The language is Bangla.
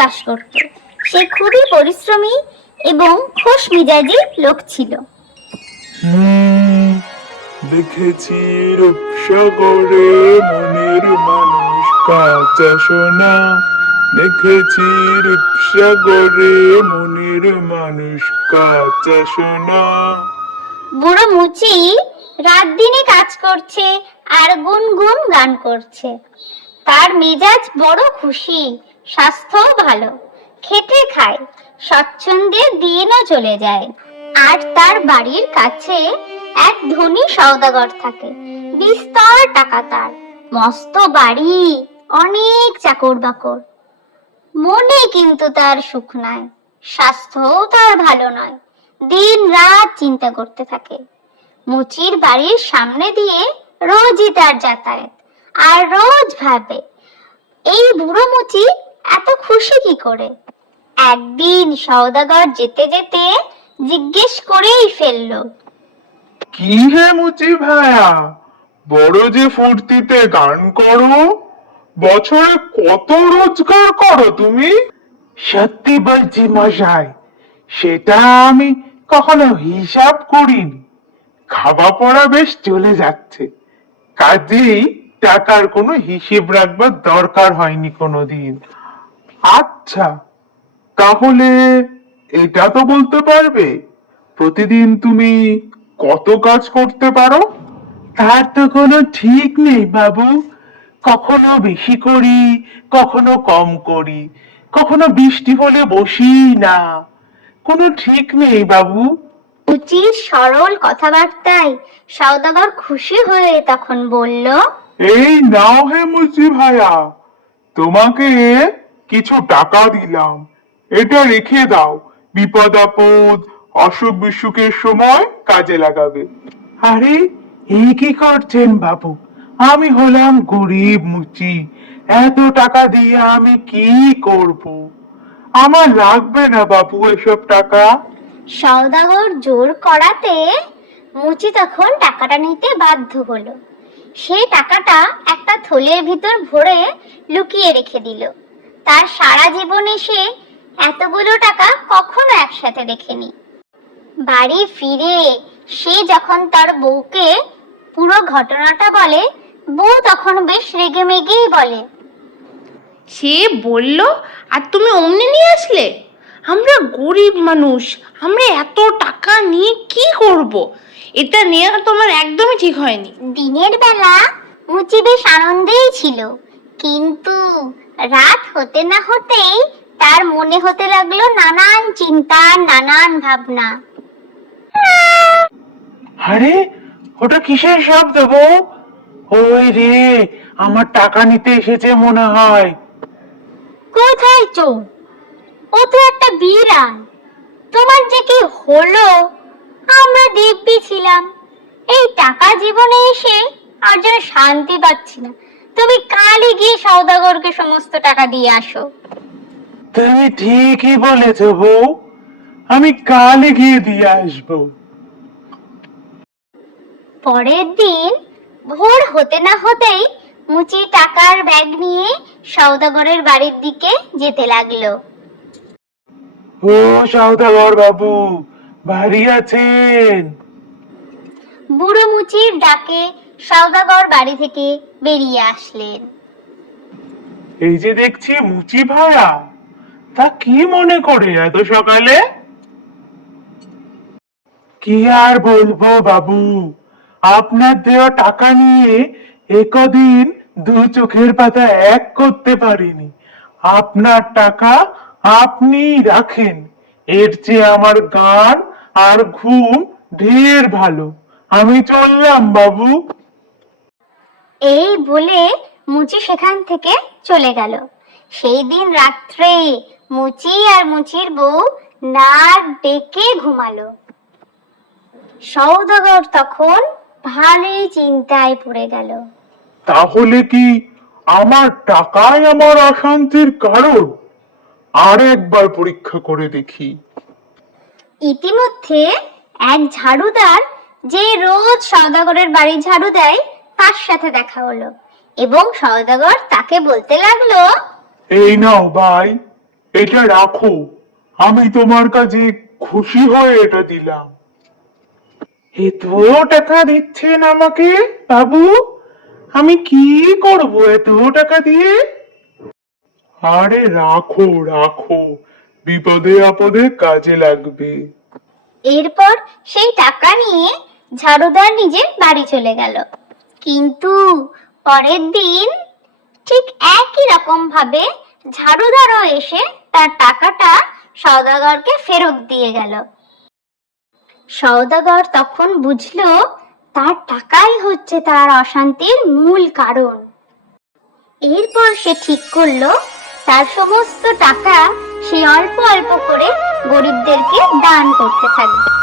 বাস করত। সে খুবই পরিশ্রমী এবং খোশ মেজাজি লোক ছিল। দেখেছি রূপসাগরে মনের মানুষ কাঁচা সোনা। দেখেছি রূপসাগরে মনের মানুষ কাঁচা সোনা। বুড়ো মুচি রাত দিনে কাজ করছে আর গুনগুন গান করছে। তার মেজাজ বড় খুশি, স্বাস্থ্যও ভালো, খেটে খায়, স্বচ্ছন্দে দিনও চলে যায়। আর তার বাড়ির কাছে এক ধনী সওদাগর থাকে। বিস্তর টাকা তার, মস্ত বাড়ি, অনেক চাকর বাকর। মনে কিন্তু তার সুখ নাই, স্বাস্থ্যও তার ভালো নয়। দিন রাত চিন্তা করতে থাকে। মুচির বাড়ির সামনে দিয়ে রোজই তার যাতায়াত, আর রোজ ভাবে এই বুড়ো মুচি এত খুশি কি করে। একদিন সওদাগর যেতে যেতে জিজ্ঞেস করেই ফেললো, কি হে মুচি ভায়া, বড় যে ফুর্তিতে গান করো, বছরে কত রোজগার করো তুমি? সত্যি বলছি মশাই, সেটা আমি কখনো হিসাব করিনি। খাওয়া পড়া বেশ চলে যাচ্ছে, কাজেই টাকার কোনো হিসেব রাখবার দরকার হয়নি কোনোদিন। আচ্ছা, তাহলে এটা তো বলতে পারবে প্রতিদিন তুমি কত কাজ করতে পারো? তার তো কোনো ঠিক নেই বাবু। কখনো বেশি করি, কখনো কম করি, কখনো বৃষ্টি হলে বসি না, কোনো ঠিক নেই বাবু। মুচির সরল কথাবার্তায় সওদাগর খুশি হয়ে তখন বলল, এই নাও হে মুচি ভাইয়া, তোমাকে কিছু টাকা দিলাম, এটা রেখে দাও, বিপদ আপদ অসুখ বিসুখের সময় কাজে লাগাবে। আরে এই কি করছেন বাবু, আমি হলাম গরিব মুচি, এত টাকা দিয়ে আমি কি করব? আমার লাগবে না বাবু এসব টাকা। সওদাগর জোর করাতে মুচি তখন টাকাটা নিতে বাধ্য হলো। সে টাকাটা একটা থলের ভিতর ভরে লুকিয়ে রেখে দিল। তার সারা জীবনে সে এতগুলো টাকা কখনো একসাথে দেখেনি। বাড়ি ফিরে সে যখন তার বউকে পুরো ঘটনাটা বলে, বউ তখন বেশ রেগে মেগেই বলে, সে বলল আর তুমি অমনি নিয়ে আসলে? আমরা গরিব মানুষ, আমরা এত টাকা নিয়ে কি করব? এটা নেওয়া তোমার একদমই ঠিক হয়নি। দিনের বেলা মুচি বেশ আনন্দেই ছিল, কিন্তু রাত হতে না হতেই তার মনে হতে লাগলো নানান চিন্তা, নানান ভাবনা। আরে ওটা কিসের শব্দ বউ? ওই রে, আমার টাকা নিতে এসেছে মনে হয়। কোথায় চোর? ও তো একটা বিড়াল। তোমার যে কি হলো? আমরা দিব্যি ছিলাম, এই টাকা জীবনে এসে আর যেন শান্তি পাচ্ছি না। তুমি কালই গিয়ে সওদাগরকে সমস্ত টাকা দিয়ে আসো। তুমি ঠিকই বলেছ বউ, আমি কালই গিয়ে দিয়ে আসবো। পরের দিন ভোর হতে না হতেই মুচি টাকার ব্যাগ নিয়ে সওদাগরের বাড়ির দিকে যেতে লাগলো। ও সওদাগর বাবু, বাড়ি আছেন? বুড়ো মুচির ডাকে সওদাগর বাড়ি থেকে বেরিয়ে আসলেন। এই যে দেখছি মুচি ভাড়া, তা কি মনে করে এত সকালে? কি আর বলবো বাবু, আপনার দেওয়া টাকা নিয়ে একদিন দু চোখের পাতা এক করতে পারিনি। আপনার টাকা আপনি রাখেন, এর চেয়ে আমার গান আর ঘুম ঢের ভালো। আমি চললাম বাবু। এই বলে মুচি সেখান থেকে চলে গেল। সেই দিন রাত্রে মুচি আর মুচির বউ নাক ডেকে ঘুমালো। সওদাগর তখন ভালোই চিন্তায় পড়ে গেল। তাহলে কি আমার টাকাই আমার অশান্তির কারণ? আর একবার পরীক্ষা করে দেখি। ইতিমধ্যে এক ঝাড়ুদার, যে রোজ সওদাগরের বাড়ি ঝাড়ু দেয়, তার সাথে দেখা হলো এবং সওদাগর তাকে বলতে লাগলো, এই নাও ভাই, এটা রাখো, আমি তোমার কাছে খুশি হয়ে এটা দিলাম। এত টাকা দিচ্ছেন আমাকে বাবু, আমি কি করব এত টাকা দিয়ে? আরে রাখো রাখো, বিপদে আপদে কাজে লাগবে। এরপর সেই টাকা নিয়ে ঝাড়ুদার নিজের বাড়ি চলে গেল। কিন্তু পরের দিন ঠিক একই রকম ভাবে ঝাড়ুদারও এসে তার টাকাটা সওদাগরকে ফেরত দিয়ে গেল। সওদাগর তখন বুঝলো তার টাকাই হচ্ছে তার অশান্তির মূল কারণ। এরপর সে ঠিক করলো তার সমস্ত টাকা সে অল্প অল্প করে গরিবদেরকে দান করতে থাকবে।